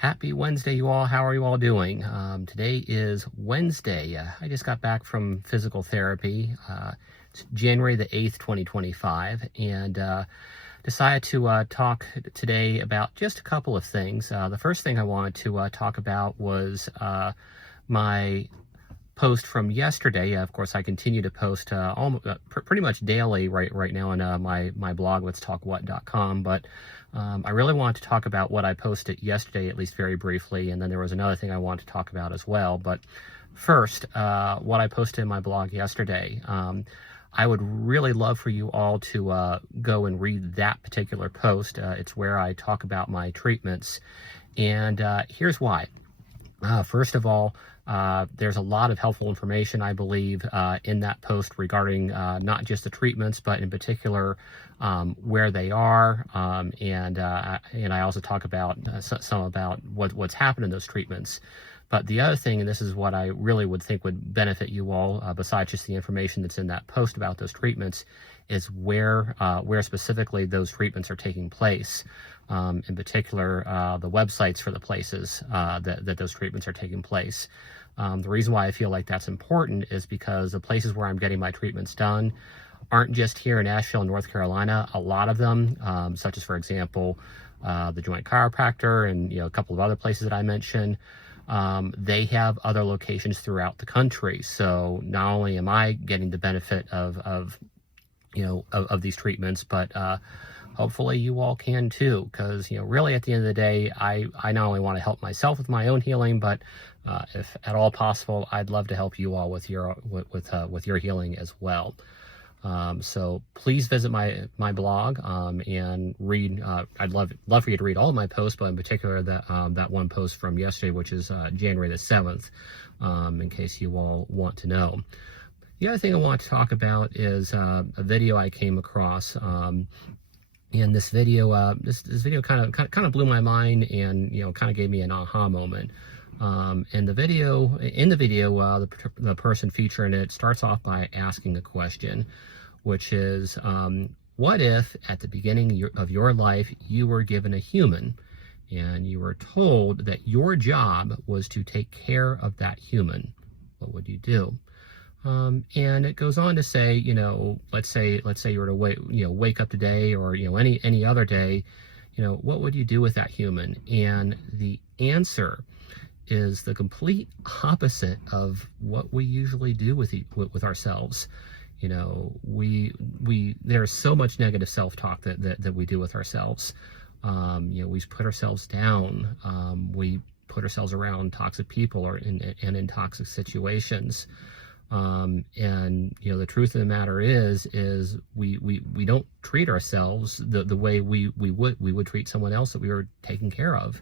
Happy Wednesday, you all. How are you all doing? Today is Wednesday. I just got back from physical therapy. It's January the 8th, 2025, and decided to talk today about just a couple of things. The first thing I wanted to talk about was my post from yesterday. Of course, I continue to post pretty much daily right now on my blog, letstalkwhat.com, but I really wanted to talk about what I posted yesterday, at least very briefly, and then there was another thing I wanted to talk about as well. But first, what I posted in my blog yesterday, I would really love for you all to go and read that particular post. It's where I talk about my treatments, and here's why. First of all, there's a lot of helpful information, I believe, in that post regarding not just the treatments, but in particular where they are, and I also talk about some about what's happened in those treatments. But the other thing, and this is what I really would think would benefit you all, besides just the information that's in that post about those treatments, is where specifically those treatments are taking place. In particular, the websites for the places that those treatments are taking place. The reason why I feel like that's important is because the places where I'm getting my treatments done aren't just here in Asheville, North Carolina. A lot of them, such as, for example, the Joint Chiropractor and a couple of other places that I mentioned, they have other locations throughout the country. So not only am I getting the benefit of these treatments, but hopefully you all can too, because really at the end of the day, I not only want to help myself with my own healing, but if at all possible, I'd love to help you all with your healing as well. So please visit my blog and read. I'd love for you to read all of my posts, but in particular that one post from yesterday, which is January the 7th, in case you all want to know. The other thing I want to talk about is a video I came across. And this video, this video kind of blew my mind, and kind of gave me an aha moment. And in the video, the person featuring it starts off by asking a question, which is, what if at the beginning of your life you were given a human, and you were told that your job was to take care of that human? What would you do? And it goes on to say, let's say you were to wake up today, or any other day, what would you do with that human? And the answer is the complete opposite of what we usually do with ourselves. There's so much negative self-talk that we do with ourselves. We put ourselves down. We put ourselves around toxic people and in toxic situations. And the truth of the matter is we don't treat ourselves the way we would treat someone else that we were taking care of.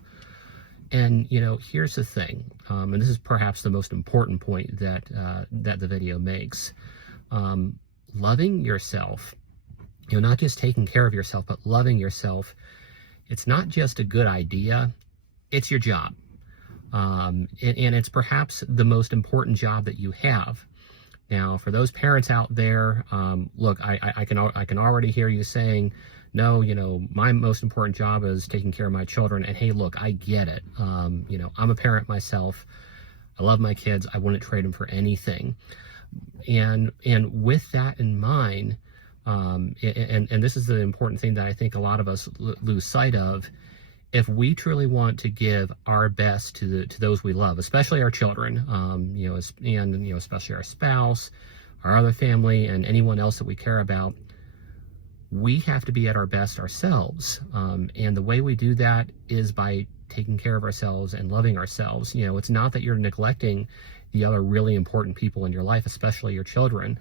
And here's the thing, and this is perhaps the most important point that the video makes. Loving yourself, not just taking care of yourself, but loving yourself, it's not just a good idea, it's your job. And it's perhaps the most important job that you have. Now, for those parents out there, look, I can already hear you saying, no, my most important job is taking care of my children. And hey, look, I get it. I'm a parent myself. I love my kids. I wouldn't trade them for anything. And with that in mind, and this is the important thing that I think a lot of us lose sight of. If we truly want to give our best to those we love, especially our children, especially our spouse, our other family, and anyone else that we care about, we have to be at our best ourselves. And the way we do that is by taking care of ourselves and loving ourselves. It's not that you're neglecting the other really important people in your life, especially your children.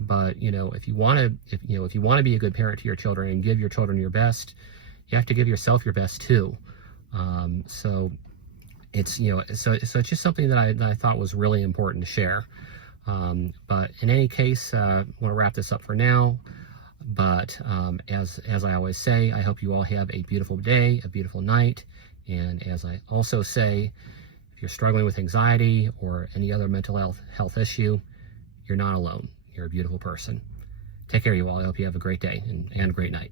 But if you want to be a good parent to your children and give your children your best, you have to give yourself your best too. So it's it's just something that I thought was really important to share. But in any case, I want to wrap this up for now. But as I always say, I hope you all have a beautiful day, a beautiful night. And as I also say, if you're struggling with anxiety or any other mental health issue, you're not alone. You're a beautiful person. Take care, you all. I hope you have a great day and a great night.